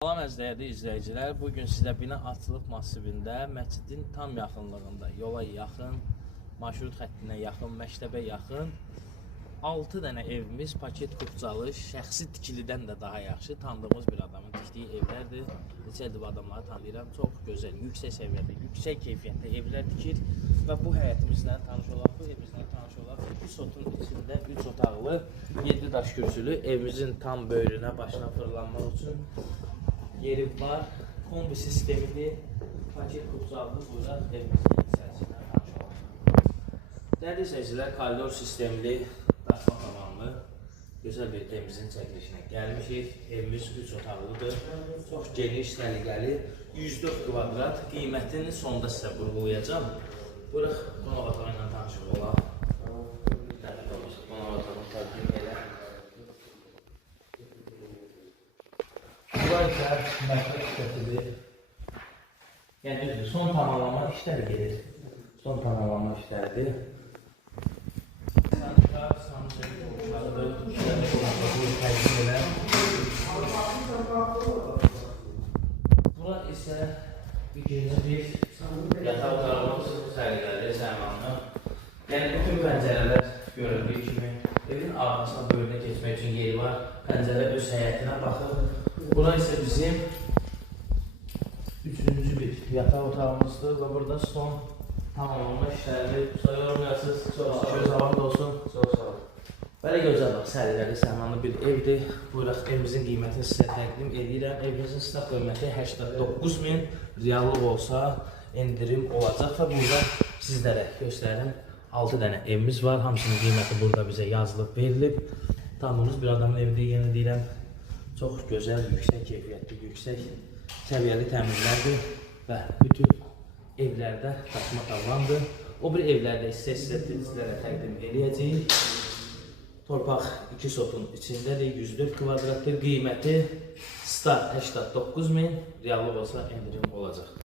Salam əzizli izləyicilər, bugün sizə bina açılıq masivində, məscidin tam yaxınlığında, yola yaxın, marşrut xəttinə yaxın, məktəbə yaxın 6 dənə evimiz paket qurcalı, şəxsi tikilidən də daha yaxşı, tanıdığımız bir adamın tikdiyi evlərdir. Neçə ildir bu adamları tanıyıram, çox gözəl, yüksək səviyyədə, yüksək keyfiyyətdə evlər tikir və bu həyətimizlə tanış olaq, bu evimizlə tanış olaq. 2 sotun içində 3 otaqlı, 7 daş kürsülü, evimizin tam böyrünə, başına fırlanmaq üçün yeri var, kombi sistemidir, paket qurcalıdır, burada evimizin içərisindən tanış olaq. Dəyərli izləyicilər, koridor sistemli, daşma tavanlı, gözəl bir evimizin çəkilişinə gəlmişik. Evimiz 3 otaqlıdır, çox geniş, səliqəli, 104 kvadrat, qiymətini sonda sizə vurğulayacağım. Buyuraq, qonaq otağı ilə tanış olaq. Qonaq otağını təqdim elə. Bunlar isə mətbəx işlətidir. Yəni düzdür, son tamamlama işləri gedir. Son tamamlama işləridir. Sanitrar, sanitary oluşlarıdır, işləmək olacaqdır, təqdim elə. Bura isə ikinci bir yataq otağımız, səliqəli, səmanlı. Yəni bütün pəncərələr görüldüyü kimi evin arxasına bölünə keçmək üçün yeri var. Pəncərə öz həyətinə baxır. Bura isə bizim üçüncü bir yataq otağımızdır və burada son tamamlanma işləri. Kusura yorulmayasınız, söz havanda olsun. Belə gözəl bax, səliqəli, səmanlı bir evdir. Buyuraq, evimizin qiymətini sizə təqdim edirəm. Evimizin start qiyməti 89.000, reallıq olsa endirim olacaq və burada sizlərə göstərim. 6 dənə evimiz var, hamısının qiyməti burada bizə yazılıb, verilib. Tanıdığımız bir adamın evidir, yenə deyirəm. Çox gözəl, yüksək keyfiyyətli, yüksək səviyyəli təmirlərdir və bütün evlərdə daşma tavandır. O bir evlərdə isə sizlərə təqdim edəcəyik. Torpaq 2 sotun içindədir, 104 kvadratdır, qiyməti start 89.000, reallıq olsa endirim olacaq.